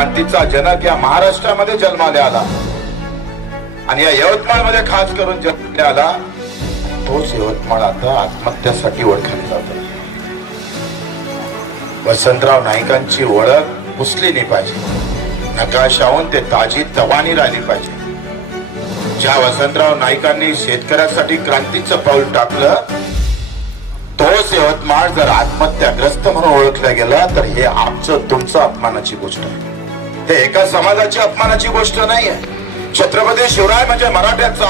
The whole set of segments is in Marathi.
क्रांतीचा जनक या महाराष्ट्रामध्ये जन्माला आला आणि या यवतमाळमध्ये खास करून जन्माला आला, तोच यवतमाळ आता आत्महत्यासाठी ओळखला जातो. वसंतराव नाईकांची ओळख पुसली नाही पाहिजे, नकाशाहून ते ताजी तवानी राहिली पाहिजे. ज्या वसंतराव नाईकांनी शेतकऱ्यासाठी क्रांतीचं पाऊल टाकलं, तोच यवतमाळ जर आत्महत्याग्रस्त म्हणून ओळखला गेला तर हे आमचं तुमचं अपमानाची गोष्ट आहे. हे एका समाजाची अपमानाची गोष्ट नाहीये. छत्रपती शिवराय म्हणजे मराठ्याचा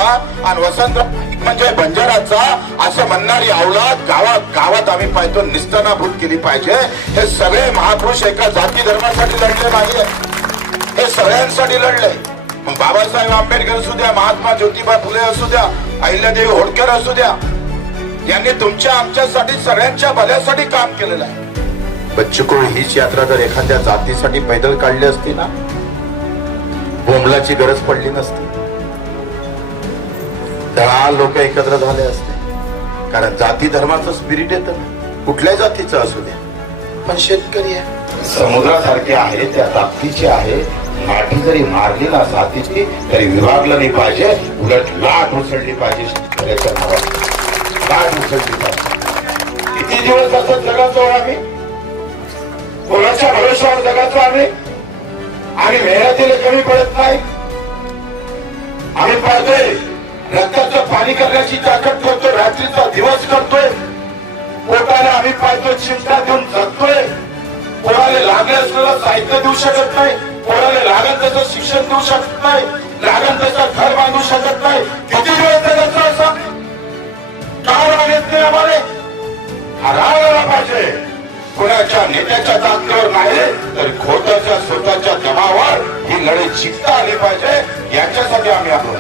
आणि वसंतराव म्हणजे बंजाराचा असं म्हणणारी अवलाद गावात गावात आम्ही पाहतो निस्तनाभूत केली पाहिजे. हे सगळे महापुरुष एका जाती धर्मासाठी लढले नाहीये, हे सगळ्यांसाठी लढले. मग बाबासाहेब आंबेडकर असू द्या, महात्मा ज्योतिबा फुले असू द्या, अहिल्यादेवी होळकर असू द्या, यांनी तुमच्या आमच्यासाठी सगळ्यांच्या भल्यासाठी काम केलेलं आहे. बच्चू कडू हीच यात्रा जर एखाद्या जातीसाठी पैदल काढली असती ना, बोंबलाची गरज पडली नसती. 10 लोक एकत्र झाले असते. कारण जाती धर्माचं स्पिरिट येतं, कुठल्याही जातीचं असू द्या, पण शेतकरी आहे, समुद्रासारखे आहे, त्या ताकदीचे आहे. लाठी जरी मारली ना जातीची तरी विभागलं नाही पाहिजे, उलट लाट उसळली पाहिजे. शेतकऱ्याच्या नावात लाट उसळली पाहिजे. किती दिवस असं जगाचो आम्ही, कोणाच्या भरोशावर जगाचो आम्ही, आणि मेहनतीला कमी पडत नाही. आम्ही पाहतोय रक्ताचं पाणी करण्याची ताकद करतोय, रात्रीचा दिवस करतोय. पोटाला आम्ही पाहतोय चिंता देऊन जगतोय. कोणाला लागले असलेलं साहित्य देऊ शकत नाही, कोणाला लागल तसं शिक्षण देऊ शकत नाही, लागल तसं घर बांधू शकत नाही. किती दिवस जगायचं असं का राग येत नाही आम्हाला? हा राग आला पाहिजे. कोणाच्या नेत्याच्या ताकदीवर नाही तर खोट्याच्या स्वतःच्या दमावर ही लढाई जिंकता आली पाहिजे. याच्यासाठी आम्ही आलो.